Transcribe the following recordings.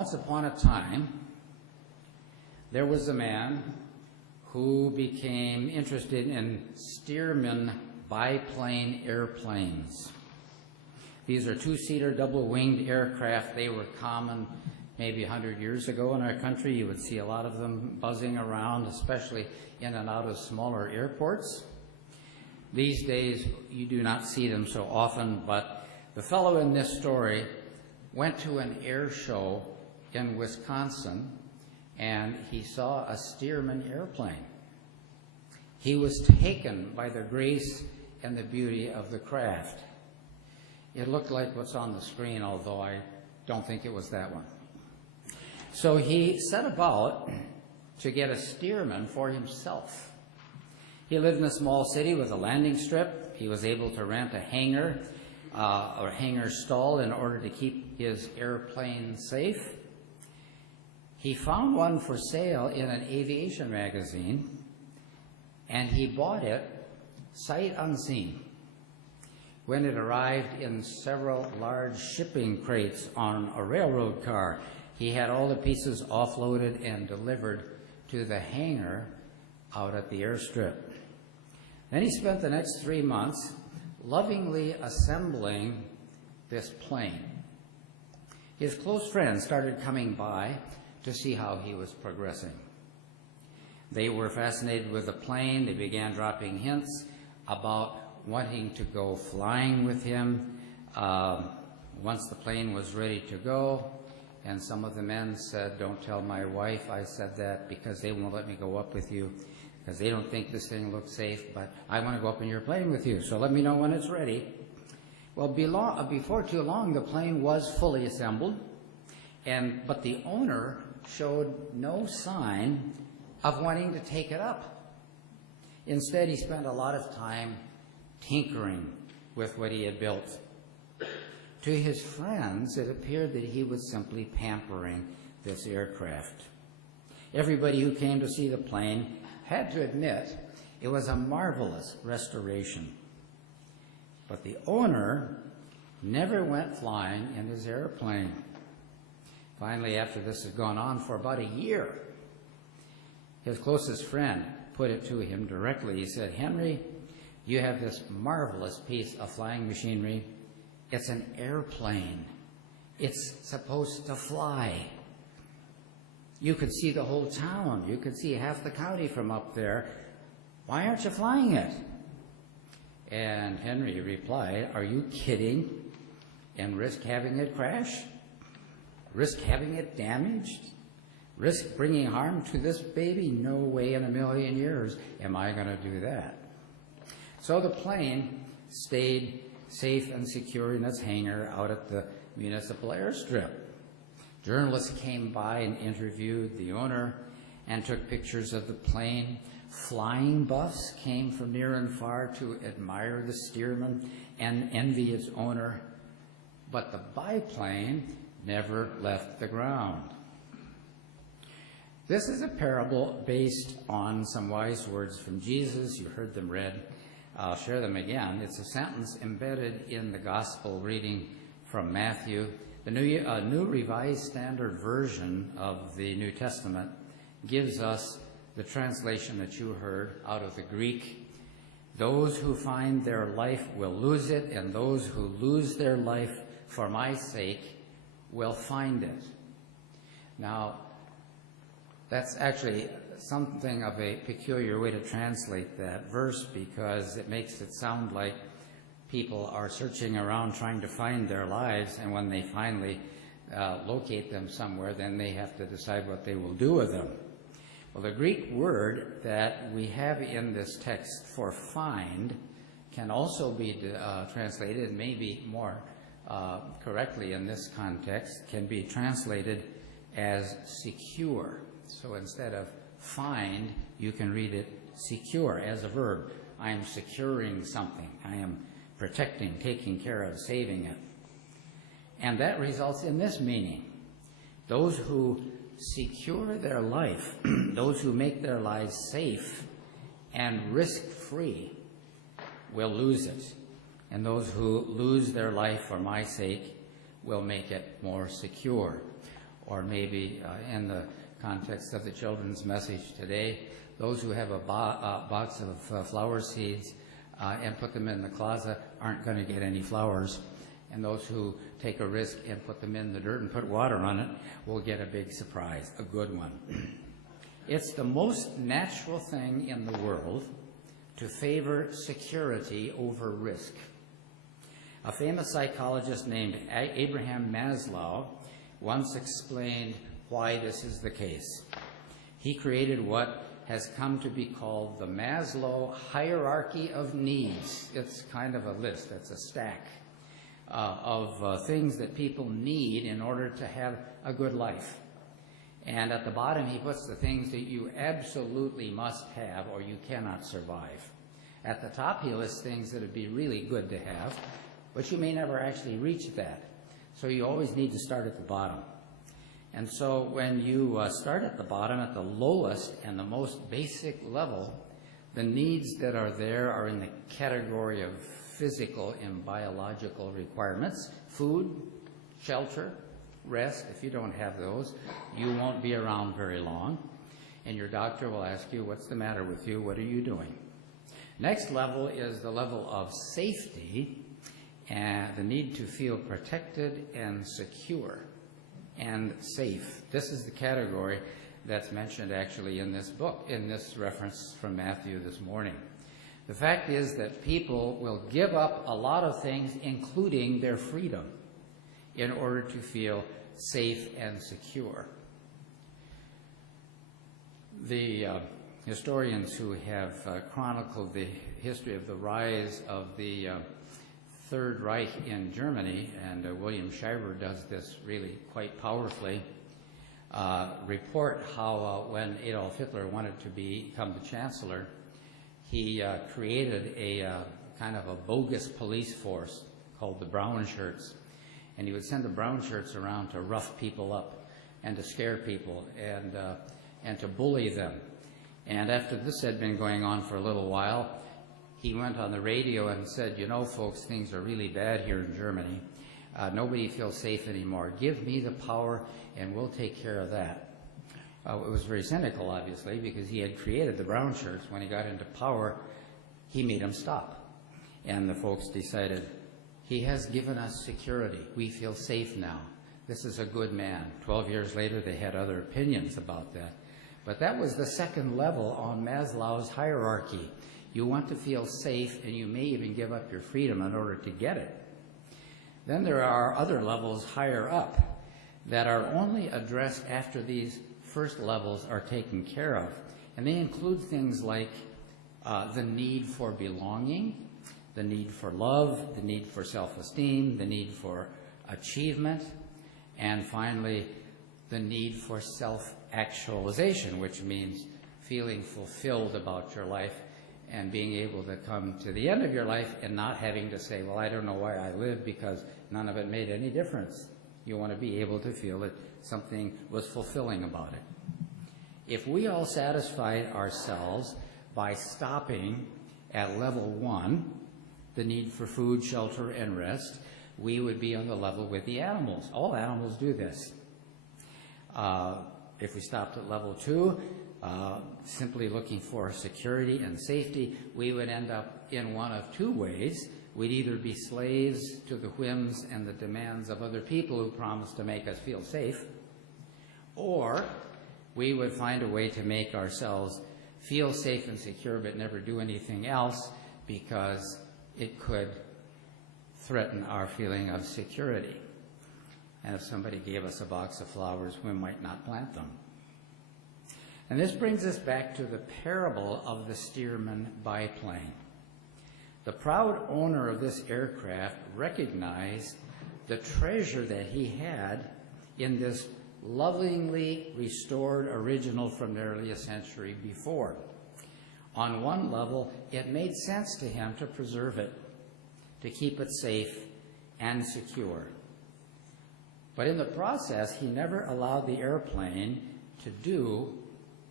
Once upon a time, there was a man who became interested in Stearman biplane airplanes. These are two-seater, double-winged aircraft. They were common maybe 100 years ago in our country. You would see a lot of them buzzing around, especially in and out of smaller airports. These days, you do not see them so often, but the fellow in this story went to an air show in Wisconsin, and he saw a Stearman airplane. He was taken by the grace and the beauty of the craft. It looked like what's on the screen, although I don't think it was that one. So he set about to get a Stearman for himself. He lived in a small city with a landing strip. He was able to rent a hangar or hangar stall in order to keep his airplane safe. He found one for sale in an aviation magazine, and he bought it sight unseen. When it arrived in several large shipping crates on a railroad car, he had all the pieces offloaded and delivered to the hangar out at the airstrip. Then he spent the next 3 months lovingly assembling this plane. His close friends started coming by to see how he was progressing. They were fascinated with the plane. They began dropping hints about wanting to go flying with him once the plane was ready to go. And some of the men said, "Don't tell my wife I said that, because they won't let me go up with you, because they don't think this thing looks safe, but I want to go up in your plane with you, so let me know when it's ready." Well, before too long, the plane was fully assembled, but the owner showed no sign of wanting to take it up. Instead, he spent a lot of time tinkering with what he had built. To his friends, it appeared that he was simply pampering this aircraft. Everybody who came to see the plane had to admit it was a marvelous restoration. But the owner never went flying in his airplane. Finally, after this had gone on for about a year, his closest friend put it to him directly. He said, "Henry, you have this marvelous piece of flying machinery. It's an airplane. It's supposed to fly. You could see the whole town. You could see half the county from up there. Why aren't you flying it?" And Henry replied, "Are you kidding? And risk having it crash? Risk having it damaged? Risk bringing harm to this baby? No way in a million years am I going to do that." So the plane stayed safe and secure in its hangar out at the municipal airstrip. Journalists came by and interviewed the owner and took pictures of the plane. Flying buffs came from near and far to admire the Stearman and envy its owner. But the biplane never left the ground. This is a parable based on some wise words from Jesus. You heard them read. I'll share them again. It's a sentence embedded in the gospel reading from Matthew. The New Revised Standard Version of the New Testament gives us the translation that you heard out of the Greek. "Those who find their life will lose it, and those who lose their life for my sake will find it." Now, that's actually something of a peculiar way to translate that verse, because it makes it sound like people are searching around trying to find their lives, and when they finally locate them somewhere, then they have to decide what they will do with them. Well, the Greek word that we have in this text for find can also be translated, maybe more correctly in this context, can be translated as secure. So instead of find, you can read it secure as a verb. I am securing something. I am protecting, taking care of, saving it. And that results in this meaning: those who secure their life, those who make their lives safe and risk-free, will lose it. And those who lose their life for my sake will make it more secure. or maybe in the context of the children's message today, those who have a box of flower seeds and put them in the closet aren't going to get any flowers. And those who take a risk and put them in the dirt and put water on it will get a big surprise, a good one. It's the most natural thing in the world to favor security over risk. A famous psychologist named Abraham Maslow once explained why this is the case. He created what has come to be called the Maslow hierarchy of needs. It's kind of a list, it's a stack of things that people need in order to have a good life. And at the bottom he puts the things that you absolutely must have or you cannot survive. At the top he lists things that would be really good to have, but you may never actually reach that. So you always need to start at the bottom. And so when you start at the bottom, at the lowest and the most basic level, the needs that are there are in the category of physical and biological requirements: food, shelter, rest. If you don't have those, you won't be around very long. And your doctor will ask you, what's the matter with you? What are you doing? Next level is the level of safety and the need to feel protected and secure and safe. This is the category that's mentioned actually in this book, in this reference from Matthew this morning. The fact is that people will give up a lot of things, including their freedom, in order to feel safe and secure. The historians who have chronicled the history of the rise of the Third Reich in Germany, and William Shiver does this really quite powerfully, report how when Adolf Hitler wanted to become the chancellor, he created a kind of a bogus police force called the Brown Shirts. And he would send the Brown Shirts around to rough people up and to scare people and to bully them. And after this had been going on for a little while, he went on the radio and said, you know, folks, things are really bad here in Germany. Nobody feels safe anymore. Give me the power and we'll take care of that. It was very cynical, obviously, because he had created the Brown Shirts. When he got into power, he made them stop. And the folks decided, he has given us security. We feel safe now. This is a good man. 12 years later, they had other opinions about that. But that was the second level on Maslow's hierarchy. You want to feel safe, and you may even give up your freedom in order to get it. Then there are other levels higher up that are only addressed after these first levels are taken care of. And they include things like the need for belonging, the need for love, the need for self-esteem, the need for achievement, and finally, the need for self-actualization, which means feeling fulfilled about your life and being able to come to the end of your life and not having to say, well, I don't know why I live because none of it made any difference. You want to be able to feel that something was fulfilling about it. If we all satisfied ourselves by stopping at level 1, the need for food, shelter, and rest, we would be on the level with the animals. All animals do this. If we stopped at level 2, simply looking for security and safety, we would end up in one of two ways. We'd either be slaves to the whims and the demands of other people who promise to make us feel safe, or we would find a way to make ourselves feel safe and secure but never do anything else because it could threaten our feeling of security. And if somebody gave us a box of flowers, we might not plant them. And this brings us back to the parable of the Stearman biplane. The proud owner of this aircraft recognized the treasure that he had in this lovingly restored original from nearly a century before. On one level, it made sense to him to preserve it, to keep it safe and secure. But in the process, he never allowed the airplane to do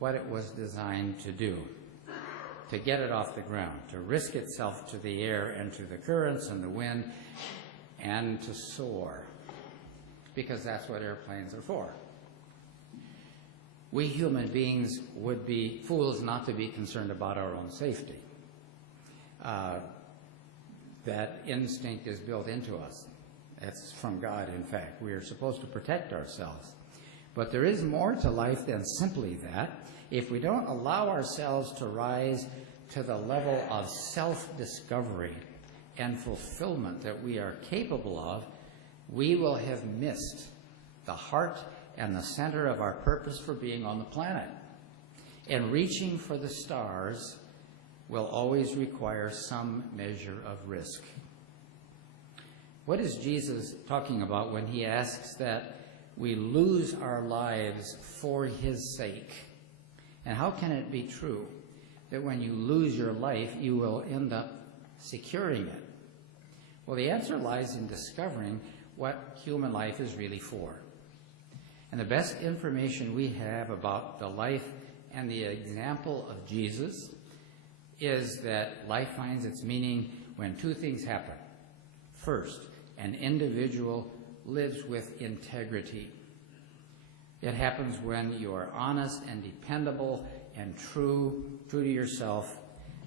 what it was designed to do, to get it off the ground, to risk itself to the air and to the currents and the wind, and to soar, because that's what airplanes are for. we human beings would be fools not to be concerned about our own safety. That instinct is built into us. That's from God, in fact. We are supposed to protect ourselves. But there is more to life than simply that. If we don't allow ourselves to rise to the level of self-discovery and fulfillment that we are capable of, we will have missed the heart and the center of our purpose for being on the planet. And reaching for the stars will always require some measure of risk. What is Jesus talking about when he asks that we lose our lives for his sake? And how can it be true that when you lose your life, you will end up securing it? Well, the answer lies in discovering what human life is really for. And the best information we have about the life and the example of Jesus is that life finds its meaning when two things happen. First, an individual lives with integrity. It happens when you are honest and dependable and true to yourself.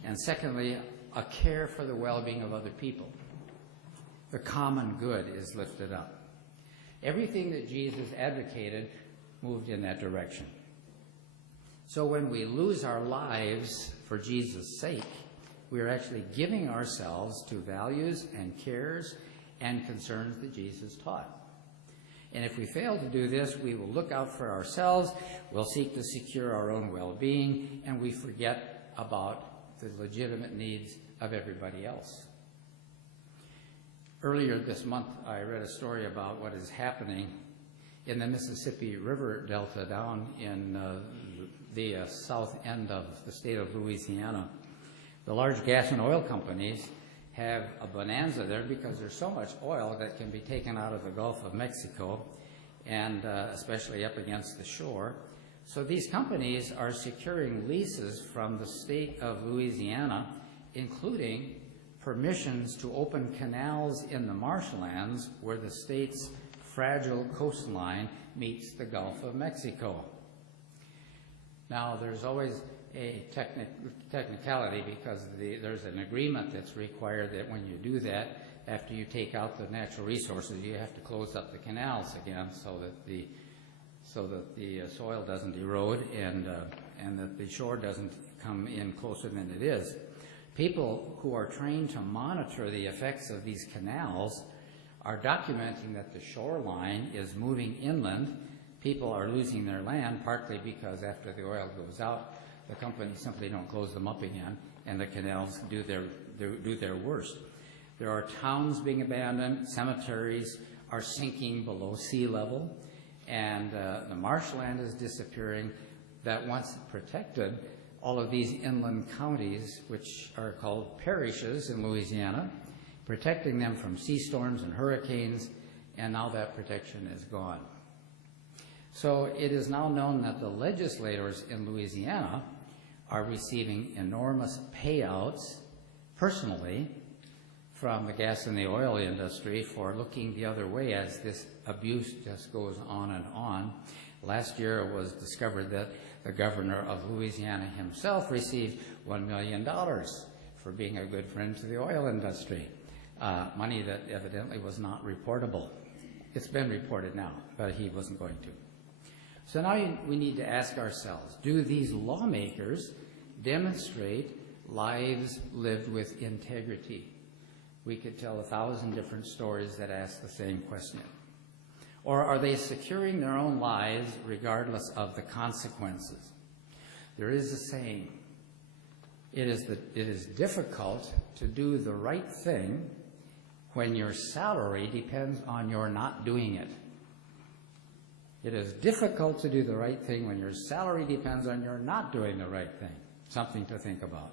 And secondly, a care for the well-being of other people. The common good is lifted up. Everything that Jesus advocated moved in that direction. So when we lose our lives for Jesus' sake, we are actually giving ourselves to values and cares and concerns that Jesus taught. And if we fail to do this, we will look out for ourselves, we'll seek to secure our own well-being, and we forget about the legitimate needs of everybody else. Earlier this month, I read a story about what is happening in the Mississippi River Delta down in the south end of the state of Louisiana. The large gas and oil companies have a bonanza there because there's so much oil that can be taken out of the Gulf of Mexico and especially up against the shore. So these companies are securing leases from the state of Louisiana, including permissions to open canals in the marshlands where the state's fragile coastline meets the Gulf of Mexico. Now, there's always a technicality because there's an agreement that's required that when you do that, after you take out the natural resources, you have to close up the canals again so that the soil doesn't erode and that the shore doesn't come in closer than it is. People who are trained to monitor the effects of these canals are documenting that the shoreline is moving inland. People are losing their land, partly because after the oil goes out, the companies simply don't close them up again, and the canals do their worst. There are towns being abandoned, cemeteries are sinking below sea level, and the marshland is disappearing that once protected all of these inland counties, which are called parishes in Louisiana, protecting them from sea storms and hurricanes, and now that protection is gone. So it is now known that the legislators in Louisiana are receiving enormous payouts personally from the gas and the oil industry for looking the other way as this abuse just goes on and on. Last year it was discovered that the governor of Louisiana himself received $1 million for being a good friend to the oil industry, money that evidently was not reportable. It's been reported now, but he wasn't going to. So now we need to ask ourselves, do these lawmakers demonstrate lives lived with integrity? We could tell 1,000 different stories that ask the same question. Or are they securing their own lives regardless of the consequences? There is a saying, it is difficult to do the right thing when your salary depends on your not doing it. It is difficult to do the right thing when your salary depends on your not doing the right thing. Something to think about.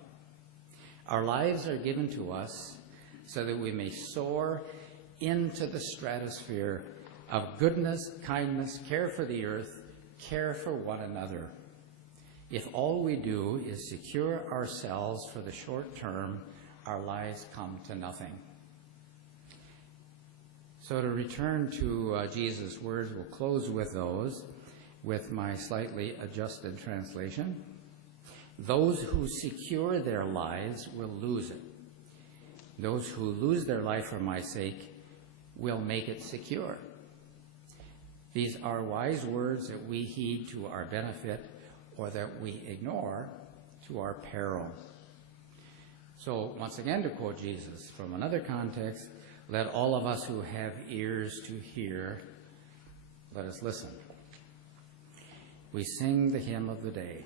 Our lives are given to us so that we may soar into the stratosphere of goodness, kindness, care for the earth, care for one another. If all we do is secure ourselves for the short term, our lives come to nothing. So to return to Jesus' words, we'll close with those. with my slightly adjusted translation. Those who secure their lives will lose it. Those who lose their life for my sake will make it secure. These are wise words that we heed to our benefit or that we ignore to our peril. So once again, to quote Jesus from another context, let all of us who have ears to hear, let us listen. We sing the hymn of the day.